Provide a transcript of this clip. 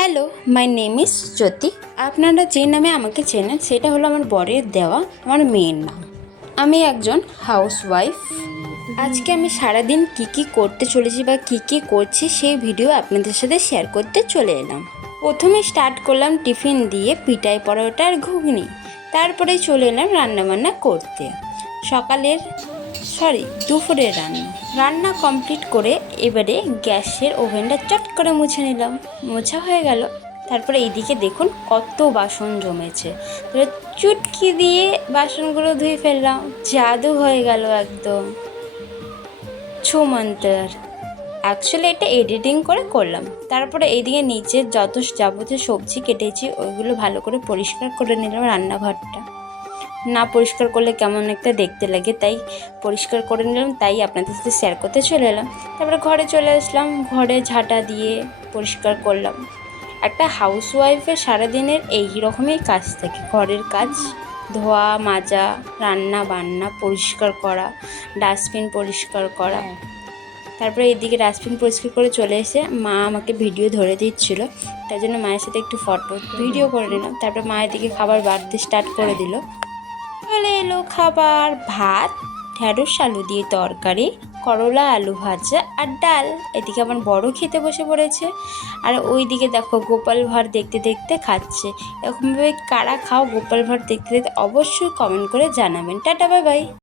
Hello, my name is জ্যোতি। আপনারা যে নামে আমাকে চেনেন সেটা হলো আমার বরের দেওয়া আমার মেয়ের নাম। আমি একজন হাউসওয়াইফ। আজকে আমি সারাদিন কী করতে চলেছি বা কী করছি সেই ভিডিও আপনাদের সাথে শেয়ার করতে চলে এলাম। প্রথমে স্টার্ট করলাম টিফিন দিয়ে পিঠাই পরোটা আর ঘুগনি, তারপরে চলে এলাম রান্নাবান্না করতে। দুপুরের রান্না কমপ্লিট করে এবারে গ্যাসের ওভেনটা চট করে মুছে নিলাম। মোছা হয়ে গেল। তারপরে এইদিকে দেখুন কত বাসন জমেছে, তারপরে চুটকি দিয়ে বাসনগুলো ধুয়ে ফেললাম। জাদু হয়ে গেল একদম, ছুমন্তর। অ্যাকচুয়ালি এটা এডিটিং করে করলাম। তারপরে এইদিকে নিচে যত যাবতীয় সবজি কেটেছি ওইগুলো ভালো করে পরিষ্কার করে নিলাম। রান্নাঘরটা না পরিষ্কার করলে কেমন একটা দেখতে লাগে, তাই পরিষ্কার করে নিলাম, তাই আপনাদের সাথে শেয়ার করতে চলে এলাম। তারপরে ঘরে চলে আসলাম, ঘরে ঝাঁটা দিয়ে পরিষ্কার করলাম। একটা হাউসওয়াইফের সারাদিনের এই রকমই কাজ থাকে, ঘরের কাজ, ধোয়া মাজা, রান্না বান্না, পরিষ্কার করা, ডাস্টবিন পরিষ্কার করা। তারপরে এইদিকে ডাস্টবিন পরিষ্কার করে চলে এসে মা আমাকে ভিডিও ধরে দিচ্ছিলো, তার জন্য মায়ের সাথে একটু ভিডিও করে নিলাম। তারপরে মায়ের দিকে খাবার বাড়তে স্টার্ট করে দিল। চলে এলো খাবার, ভাত, ঢ্যাঁড়স আলু দিয়ে তরকারি, করলা আলু ভাজা আর ডাল। এদিকে আমার বড় খেতে বসে পড়েছে, আর ওই দিকে দেখো গোপাল ভাঁড় দেখতে দেখতে খাচ্ছে। এরকমভাবে কারা খাও গোপাল ভাঁড় দেখতে দেখতে অবশ্যই কমেন্ট করে জানাবেন। Tata, bye bye.